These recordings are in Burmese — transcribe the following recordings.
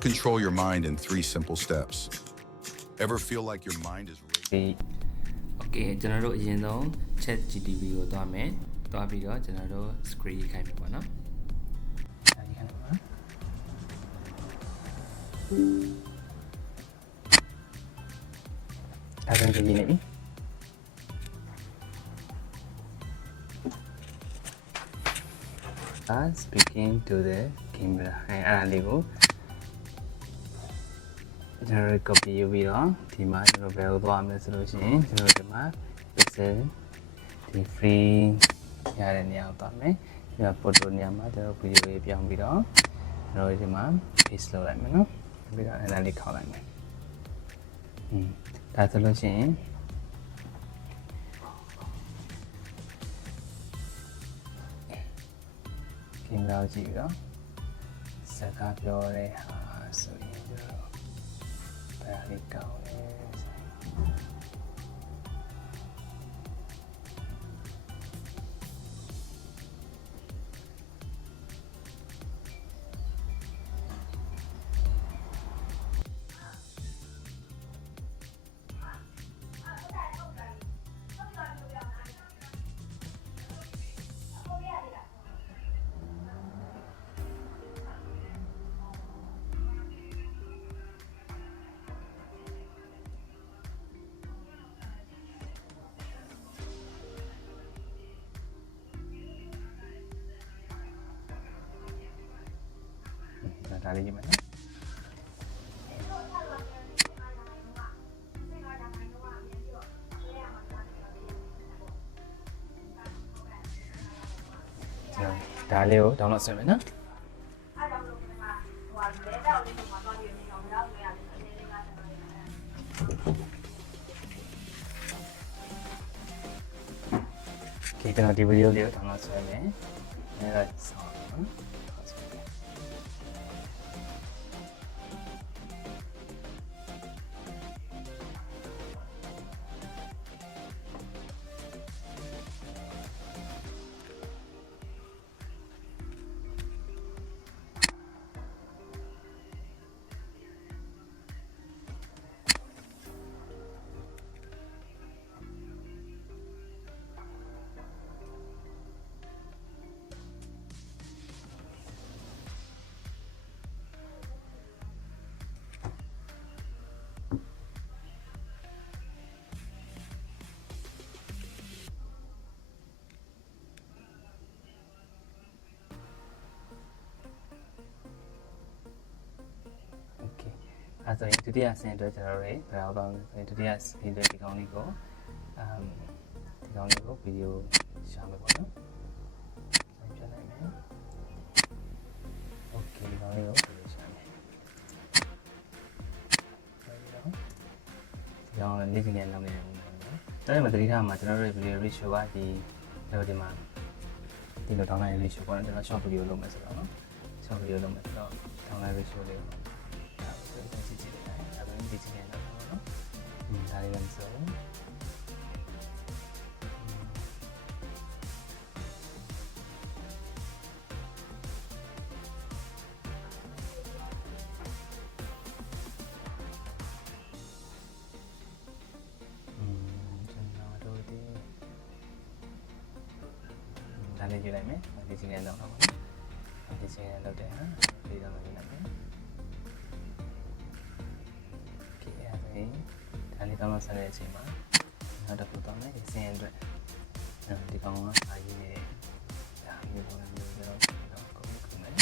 Control your mind in 3 simple steps. Ever feel like your mind is racing? Okay ကျွန်တော်တို့အရင်ဆုံး chat GTP ကိုတွားမယ်တွားပြီးတော့ကျွန်တော်တို့ screen ခိုင်းမယ်ပေါ့နော်အဲဒီခိုင်းပါအဲ့ဒါကြည့်နေပြီspeaking to the camera အဲ့ဒါလေးကိုကျွန်တော် copy ယူပြီးတော့ဒီမှာကျွန်တော်ဘယ်ကိုသွားမလဲဆိုလို့ရှိရင်ကျွန်တော်ဒီမှာ pixel ဒီ free ရတဲ့နေရာကိုသွားမယ်ဒီမှာ photo နေရာမှာကျွန်တော် video လေးပြောင်းပြီးတော့ကျွန်တော်ဒီမှာ paste လုပ်လိုက်မယ်နော်ပြီးတော့အဲ့ဒါလေးခေါက်လိုက်မယ်ဒါဆိုလို့ရှိရင်ကင်မရာကိုကြည့်ပြီးတော့စကားပြောတဲ့ဟာဆိုရင်ကျွန်တော်ဘယ်လိုကောင်းလဲဒါလေးကြည့်မယ်နော်ဒါလေးကို download ဆွဲမယ်နော်Okay ကျွန်တော်ဒီ video လေးကို download ဆွဲမယ်အဲ့ဒါဆောင်းနော်အဲ့ဆိုရင်ဒုတိယအဆင့်အတွက်ကျွန်တော်တို့ဘယ်တော့သွားမလဲဆိုရင်ဒုတိယအဆင့်အတွက်ဒီကောင်းလေးကိုဗီဒီယိုရှာမယ်ပေါ့နော်ဆက်ပြလိုက်မယ် Okay ဒီကောင်းလေးကိုဗီဒီယိုရှာမယ်ဒီကောင်းလေးဒီနေ့လောက်နေတယ်ပေါ့နော်ဒါပေမဲ့တတိယမှာကျွန်တော်တို့ဗီဒီယို ratio ကဒီမှာဒီလို download ratio ပေါ့နော်ကျွန်တော် short video လုပ်မယ်ဆိုတော့နော် short video လုပ်မယ်ဆိုတော့ download ratio လေးကိုဒီချင်းနဲ့တော့နော်ဒါလေးလည်းဆိုဒါလေးကြည့်လိုက်မယ်ဒီချင်းနဲ့တော့ဒီချင်းနဲ့တော့တဲ့ဟာဒီတော့ကြည့်လိုက်မယ်ဒါလေးတော့ဆက်တဲ့အချိန်မှာနောက်တစ်ခုတော့မယ်စင်အတွက်ဒီကောင်ကအားရင်းနေဒါမျိုးပေါ်နေလို့တော့ကုန်ကုန်မယ်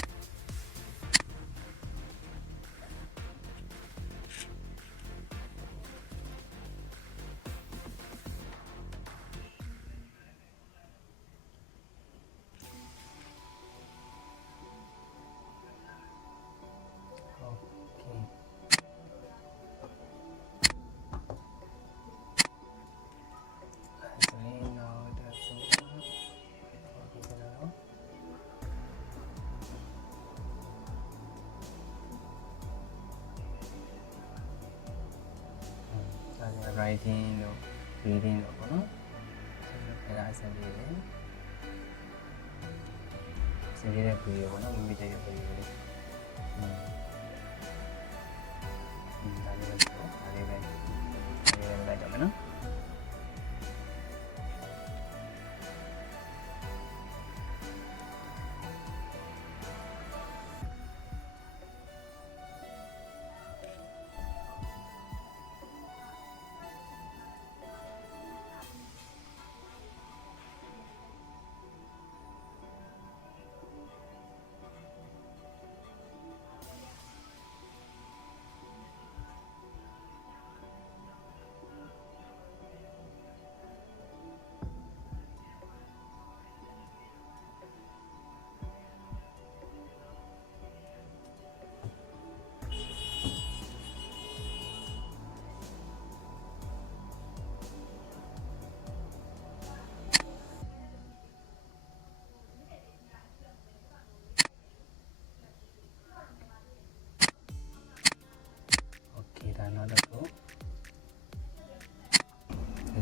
writing တို့ reading တို့ပေါ့နော်အဲ့ဒါအဆင်ပြေတယ်အဆင်ပြေတဲ့ video ပေါ့နော်မိမိတဲ့ video လေး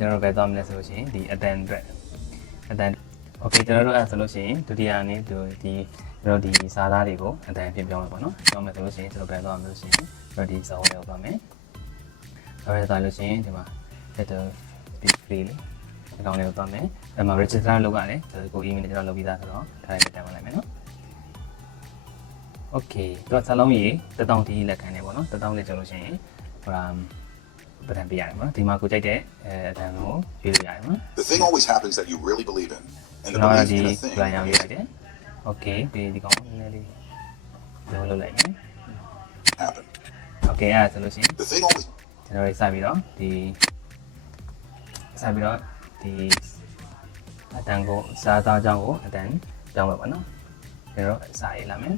ကျွန်တော်ဘယ်သွားမလဲဆိုလို့ရှိရင်ဒီအတန်အတွက်အတန် okay ကျွန်တော်တို့အဲ့ဆိုလို့ရှိရင်ဒုတိယအနေနဲ့ဒီကျွန်တော်ဒီစာသားတွေကိုအတန်ပြင်ပြောင်းမယ်ပေါ့နော်ပြောင်းမယ်ဆိုလို့ရှိရင်ကျွန်တော်ဘယ်သွားမလဲဆိုရင်ကျွန်တော်ဒီစာအုပ်တွေကိုသွားမယ်အဲ့ဒါသွားလို့ရှိရင်ဒီမှာ letter be free လေအကောင့်လေးကိုသွားမယ်အဲ့မှာ register လုပ်ရတယ်ကျွန်တော်ကို email နဲ့ကျွန်တော်လုပ်ပြီးသားဆိုတော့ဒါလေးတက်မှလိုက်မယ်နော် okay တော့စာလုံးကြီး1000တီးလက်ခံနေပေါ့နော်1000လေးကျော်လို့ရှိရင်ဟိုပဒံပေးရတယ်ပေါ့နော်ဒီမှာကိုကြိုက်တဲ့အတန်ကိုရွေးလို့ရတယ်နော် The thing always happens that you really believe in. And the တော့ belief ဒီ in a thing. plan ရအောင်ရွေးလိုက်တယ် okay ဒီကောင်နည်းနည်းလေးလုပ်လိုက်မယ် Happen. okay အဲ့ဒါဆိုလို့ရှိရင် The thing always ကျွန်တော်စပြီးတော့ဒီအတန်ကိုစားသားကြောင်းကိုအတန်ကြောင်းပဲပေါ့နော်ကျွန်တော်စာရေးလာမယ်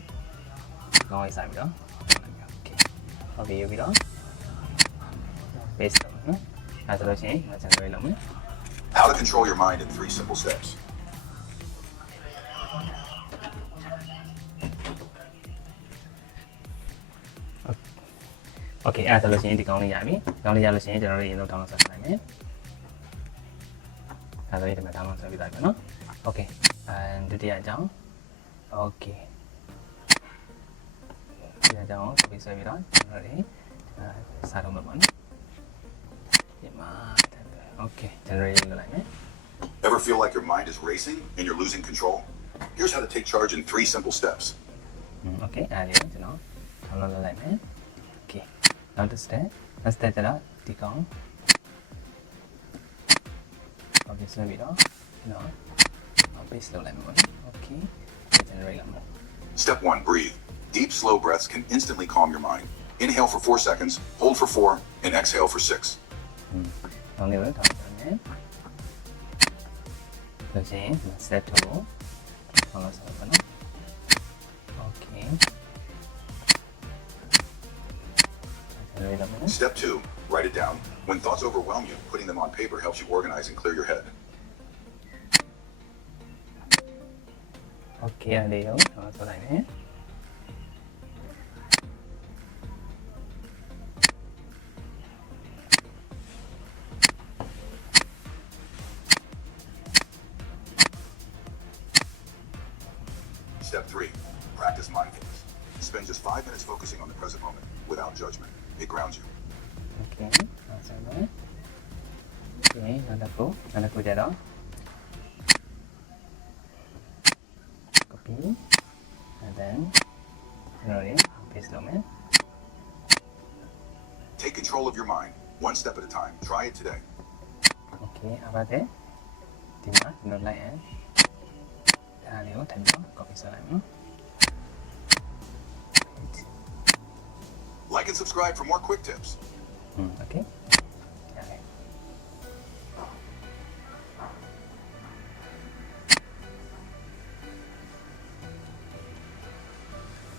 ကောင်းရေးစပြီးတော့ okay ဟုတ်ပြီပြီးတော့ paste လုပ်နော်အဲ့ဒါဆိုလို့ရှိရင်ကျွန်တော်ရေးလုပ်မယ် how to control your mind in 3 simple steps. okay အဲ့ဒါဆိုလို့ရှိရင်ဒီကောင်းလေးရပြီကောင်းလေးရလို့ရှိရင်ကျွန်တော်တို့ရေလုံးတောင်းလို့ဆက်နိုင်မယ်ဒါဆိုရင်ဒီမှာတောင်းလို့ဆက်ပြီးသားပြီနော် okay ဒုတိယအကြောင်း okay ဒီအကြောင်းကိုပြီးဆက်ပြီးတော့ကျွန်တော်တို့စာတော့မှာပေါ့နော်ဒီမှာ okay ကျွန်တော်ရေလုံးလိုက်မယ် Ever feel like your mind is racing and you're losing control? Here's how to take charge in 3 simple steps. okay အဲ့ဒါကျွန်တော်ထောင်းလို့လိုက်မယ် okay နောက်တစ် step ကျတော့ဒီကောင် copy ဆွဲပြီးတော့နော် paste လုပ်လိုက်မှာပေါ့နော် okay generate လာမှာ Step 1, breathe. Deep, slow breaths can instantly calm your mind. Inhale for 4 seconds, hold for 4, and exhale for 6. နောက်နေ့ပဲထောင်းတယ်ဆိုရင် step 2ကိုထောင်းလို့ဆက်ပါနော် okay Step 2, write it down. When thoughts overwhelm you, putting them on paper helps you organize and clear your head. okay အဲ့ဒီကိုဆိုလိုက်မယ် Step 3, practice mindfulness. Spend just 5 minutes focusing on the present moment without judgment. It grounds you. okay ဆက်မယ် okay နောက်တစ်ခုကြတော့ copy and then ကျွန်တော်တို့ paste လုပ်မယ် Take control of your mind, one step at a time. Try it today. okay အပါတဲ့ဒီမှာကျွန်တော်လိုက်ရင်ဒါလေးကိုထပ်ပြီး copy ဆက်လိုက်မယ် Like and subscribe for more quick tips. okay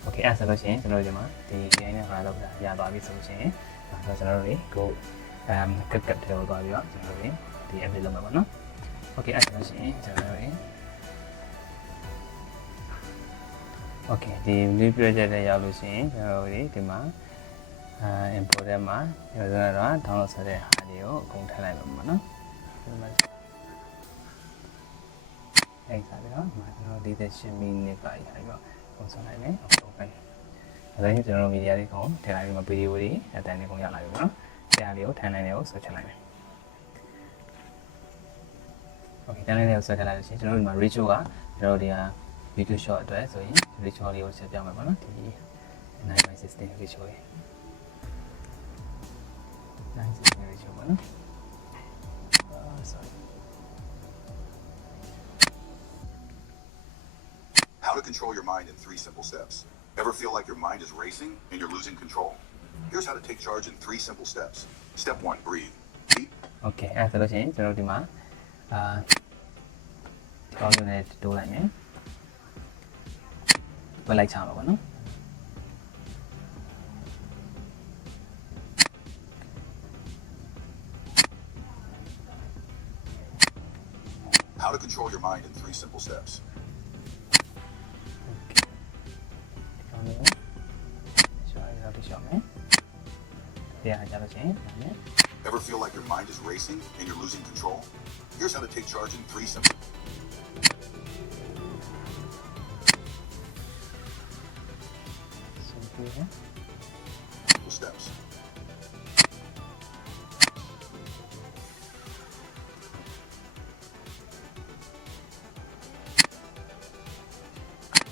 okay အဲ့ဆိုလို့ရှိရင်ကျွန်တော်တို့ဒီမှာဒီ AI နဲ့ဟာလောက်တာရသွားပြီဆိုလို့ရှိရင်ဒါဆိုကျွန်တော်တို့တွေကိုကတ်တယ်လို့သွားပြီးတော့ကျွန်တော်တို့ဒီ update လုပ်မှာပါနော် okay အဲ့ဆိုလို့ရှိရင်ကျွန်တော်တို့ okay ဒီ new project တွေရောက်လို့ရှိရင်ကျွန်တော်တို့ဒီမှာimport ထဲမှာကျွန်တော်တို့ download ဆက်တဲ့ဟာတွေကိုအကုန်ထည့်လိုက်ပါမယ်နော်ဒီမှာအဲ့ဒါပြီးတော့ကျွန်တော်ဒီသက်ရှင်မီနစ်ပါရပြီးတော့ပုံစံလိုက်မယ် open ဒါဆိုရင်ကျွန်တော်မီဒီယာလေးကိုထည့်လိုက်ပြီးမှဗီဒီယိုတွေအတန်းလေးကိုရလာပြီပေါ့နော်တရားလေးကိုထန်နိုင်လေးကိုဆွဲချလိုက်မယ် okay ထန်နိုင်လေးကိုဆွဲချလိုက်လို့ရှိရင်ကျွန်တော်ဒီမှာ ratio ကကျွန်တော်တို့ဒီဟာ video shot အတွက်ဆိုရင် ratio လေးကိုဆက်ပြမယ်ပေါ့နော်ဒီ 9:16 ratio လေး9:16 ratio ပေါ့နော် sorry How to control your mind in 3 simple steps. Ever feel like your mind is racing and you're losing control? Here's how to take charge in 3 simple steps. Step 1, breathe. Deep. okay အဲ့ဒါဆိုလို့ရှိရင်ကျွန်တော်ဒီမှာဒီကောင်းလေးနဲ့တိုးလိုက်မယ်ဝက်လိုက်ချမှာပေါ့နော် How to control your mind in 3 simple steps. show ရအောင်ရှောင်းမယ်တရားကြလို့ချင်းဒါနဲ့ Ever feel like your mind is racing and you're losing control? Here's how to take charge in 3 simple steps.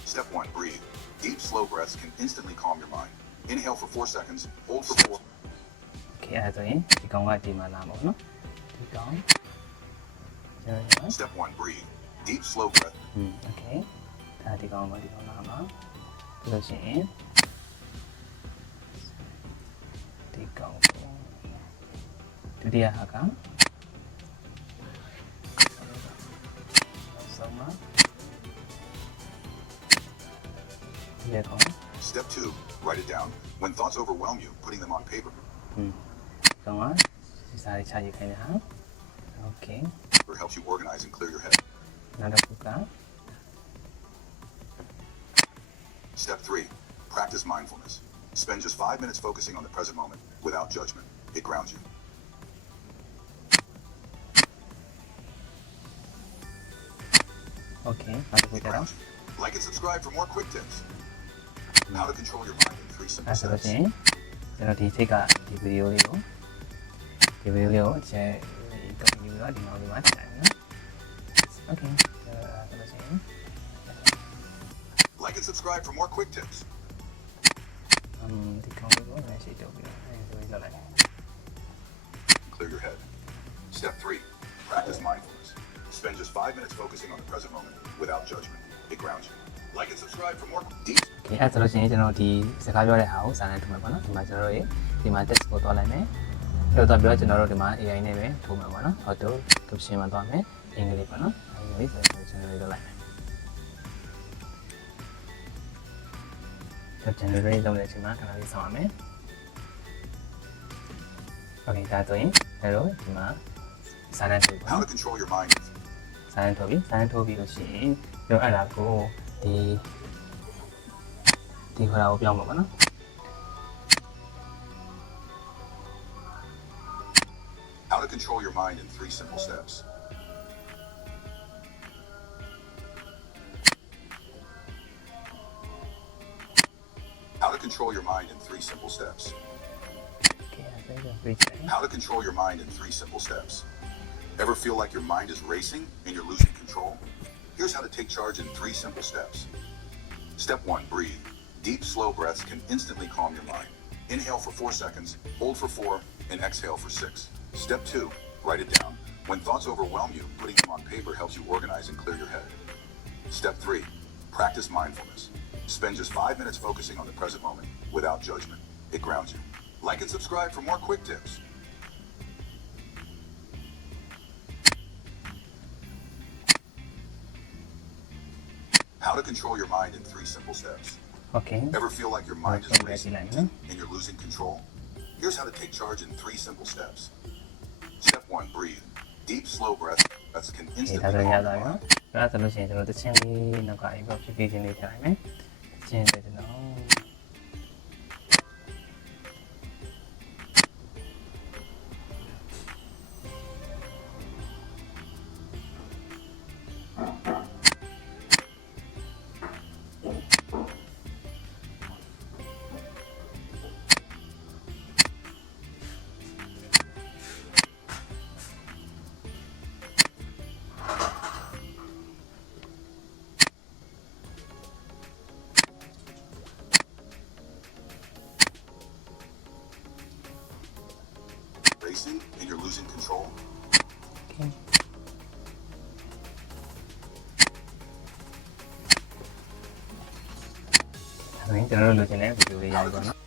Step 1, breathe. Deep, slow breaths can instantly calm your mind. Inhale for 4 seconds, hold for 4. โอเคအဲ့ဒါဆိုရင်ဒီကောင်ကဒီမှာလာမှာပေါ့နော်ဒီကောင်ကျွန်တော် Step 1, breathe. Deep, slow breath. โอเคဒါဒီကောင်လာမှာပြီးလို့ရှိရင်ဒီကောင်ဒုတိယဟာကဆုံးမှာဒီကောင် Step 2, write it down. When thoughts overwhelm you, putting them on paper. ကောင်ကဒီစာရေးချရေးခိုင်းတာโอเค Or helps you organize and clear your head. နောက်တစ်ခုက Step 3, practice mindfulness. Spend just 5 minutes focusing on the present moment without judgment. It grounds you. โอเคနောက်တစ်ခု It ကျတော့ grounds you. Like and subscribe for more quick tips. How to control your mind in 3 simple အဲ့ဆိုလို့ steps. ရှိရင်ကျွန်တော်ဒီစိတ်ကဒီဗီဒီယိုလေးကိုအကျဉ်းကောက်ပြီးတော့ဒီနောက်လေးမှာထည့်လိုက်မယ်နော်โอเคဆိုလို့ရှိရင် Like and subscribe for more quick tips. ဒီကောင်လေးကိုလည်းရှိတော့ပြီးတော့အဲဒီလိုလုပ်လိုက် Clear your head. Step 3, practice mindfulness. Spend just 5 minutes focusing on the present moment without judgment. It grounds you. Like and subscribe for more deep. โอเคအဲ့ဆိုလို့ရှိရင်ကျွန်တော်ဒီစကားပြောတဲ့ဟာကိုစာနဲ့ထုတ်မယ်ပေါ့နော်ဒီမှာကျွန်တော်တို့ဒီမှာ text ကိုသွားလိုက်မယ်အဲ့တော့ပြီးတော့ကျွန်တော်တို့ဒီမှာ AI နဲ့ပဲထုတ်မယ်ပေါ့နော် auto caption မှာသွားမယ်အင်္ဂလိပ်ပေါ့နော်အင်္ဂလိပ်ဆိုရင်ကျွန်တော်တို့လုပ်လိုက်မယ်ကျွန်တော် generate လုပ်တဲ့အချိန်မှာခဏလေးစောင့်ရမယ် Okay ဒါဆိုရင်အဲ့တော့ဒီမှာစာနဲ့ထုတ်ပါ How to control your mind. စာနဲ့ထုတ်ပြီးလို့ရှိရင်ကျွန်တော်အဲ့ဒါကိုဒီခေါ်တာကိုပြောင်းမှာပေါ့နော် How to control your mind in 3 simple steps. How to control your mind in 3 simple steps. Okay အဲ့ဒါကို reach How to control your mind in 3 simple steps. Ever feel like your mind is racing and you're losing control? Here's how to take charge in 3 simple steps. Step 1, breathe. Deep, slow breaths can instantly calm your mind. Inhale for 4 seconds, hold for 4, and exhale for 6. Step 2, write it down. When thoughts overwhelm you, putting them on paper helps you organize and clear your head. Step 3, practice mindfulness. Spend just 5 minutes focusing on the present moment without judgment. It grounds you. Like and subscribe for more quick tips. How to control your mind in 3 simple steps. Okay Ever feel like your mind is Okay, racing ready, line, and you're losing control? Here's how to take charge in 3 simple steps. Step 1, breathe. Deep, slow breaths can ဒီ instantly ဒါဆို calm ရ your သွားပြီ mind. နော်အဲ့ဒါဆိုလို့ရှိရင်ကျွန်တော်တစ်ချင်းလေးနောက်ကအိပ်ပေါ့ဖြစ်ချင်းလေးထည့်လိုက်မယ်တစ်ချင်းလေးကျွန်တော် Racing and you're losing control? Okay ဒါဆိုရင်ကျွန်တော်တို့လိုချင်တဲ့ဗီဒီယိုလေးရပြီပေါ့နော်